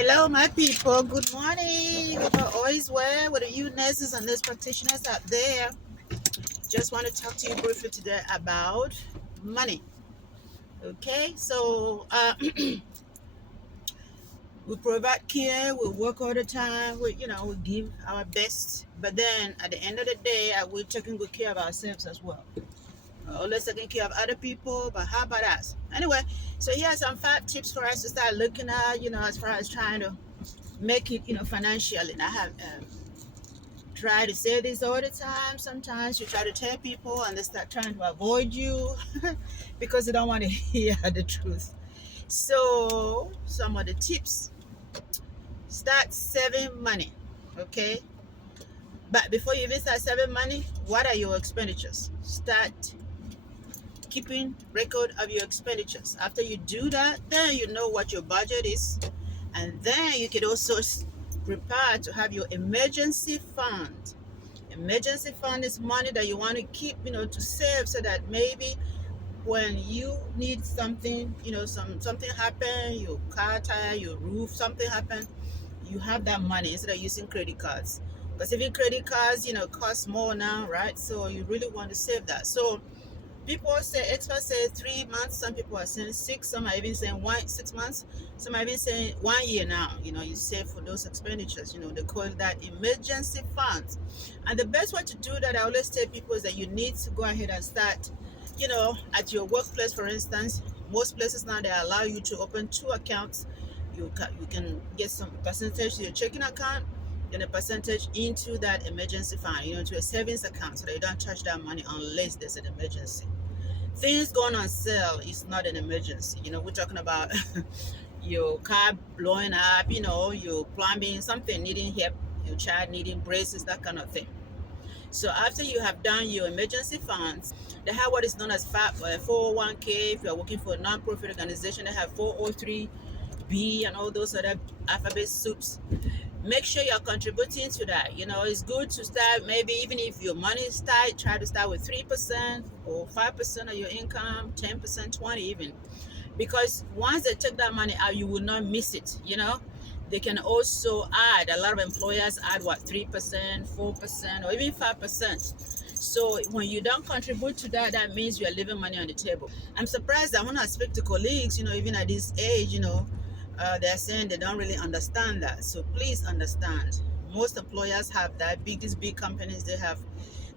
Hello, my people. Good morning. Hope you're always well. What are you nurses and nurse practitioners out there? Just want to talk to you briefly today about money. Okay, so we provide care, we work all the time, we give our best, but then at the end of the day, we're taking good care of ourselves as well. Always taking care of other people, but how about us? Anyway, so here are some 5 tips for us to start looking at, as far as trying to make it, financially. And I have try to say this all the time. Sometimes you try to tell people and they start trying to avoid you because they don't want to hear the truth. So, some of the tips: start saving money. Okay, but before you even start saving money, what are your expenditures? Start keeping record of your expenditures. After you do that, then you know what your budget is, and then you can also prepare to have your emergency fund. Emergency fund is money that you want to keep, to save, so that maybe when you need something, something happen, your car tire, your roof, something happen, you have that money instead of using credit cards. Because even credit cards, cost more now, right? So you really want to save that. So people say, experts say 3 months. Some people are saying 6. Some are even saying 6 months. Some are even saying 1 year now. You save for those expenditures. They call that emergency funds. And the best way to do that, I always tell people, is that you need to go ahead and start, at your workplace, for instance. Most places now, they allow you to open 2 accounts. You can get some percentage to your checking account, then a percentage into that emergency fund, into a savings account, so that you don't touch that money unless there's an emergency. Things going on sale is not an emergency. We're talking about your car blowing up, your plumbing, something needing help, your child needing braces, that kind of thing. So after you have done your emergency funds, they have what is known as 401k. If you're working for a non-profit organization, they have 403b and all those other alphabet soups. Make sure you're contributing to that. It's good to start, maybe even if your money is tight, try to start with 3% or 5% of your income, 10%, 20 even. Because once they take that money out, you will not miss it. They can also add, a lot of employers add 3%, 4%, or even 5%. So when you don't contribute to that, that means you are leaving money on the table. I'm surprised that when I speak to colleagues, even at this age, they're saying they don't really understand that. So please understand. Most employers have that. These big companies, they have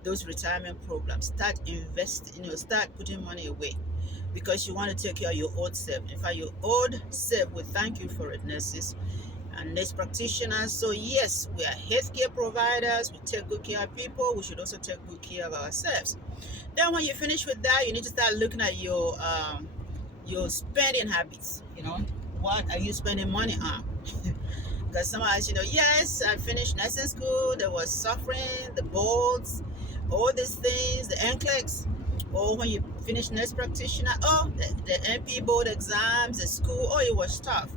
those retirement programs. Start investing, start putting money away, because you want to take care of your old self. In fact, your old self will thank you for it, nurses and nurse practitioners. So yes, we are healthcare providers. We take good care of people. We should also take good care of ourselves. Then when you finish with that, you need to start looking at your spending habits. What are you spending money on? Because some of us, yes, I finished nursing school. There was suffering, the boards, all these things, the NCLEX. Or when you finish nurse practitioner, the NP board exams, the school, it was tough.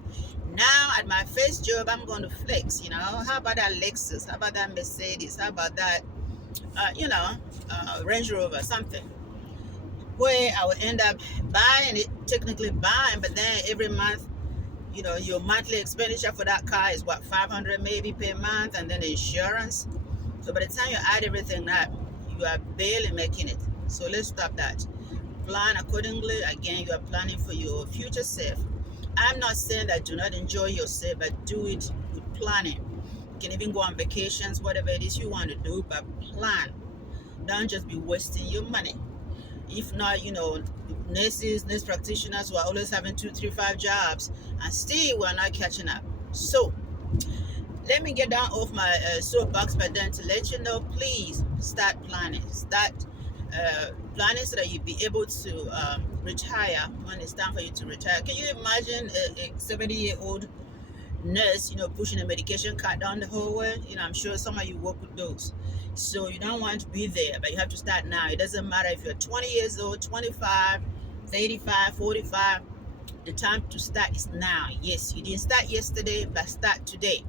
Now at my first job, I'm going to flex. How about that Lexus? How about that Mercedes? How about that, Range Rover, something, where I will end up buying it, technically buying, but then every month, your monthly expenditure for that car is $500 maybe per month, and then the insurance. So by the time you add everything up, you are barely making it. So let's stop that. Plan accordingly. Again, you are planning for your future self. I'm not saying that do not enjoy yourself, but do it with planning. You can even go on vacations, whatever it is you want to do, but plan. Don't just be wasting your money. If not, nurse practitioners who are always having 2, 3, 5 jobs, and still we're not catching up. So let me get down off my soapbox, but then to let you know, please start planning. Start planning so that you'll be able to retire when it's time for you to retire. Can you imagine a 70-year-old nurse, pushing a medication cart down the hallway? I'm sure some of you work with those. So you don't want to be there, but you have to start now. It doesn't matter if you're 20 years old, 25, 35, 45. The time to start is now. Yes, you didn't start yesterday, but start today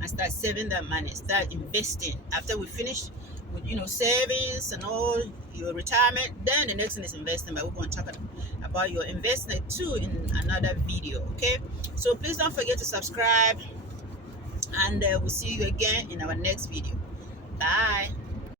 and start saving that money. Start investing. After we finish with savings and all your retirement, then the next thing is investing. But we're going to talk about your investment too in another video. Okay, so please don't forget to subscribe, And we'll see you again in our next video. Bye.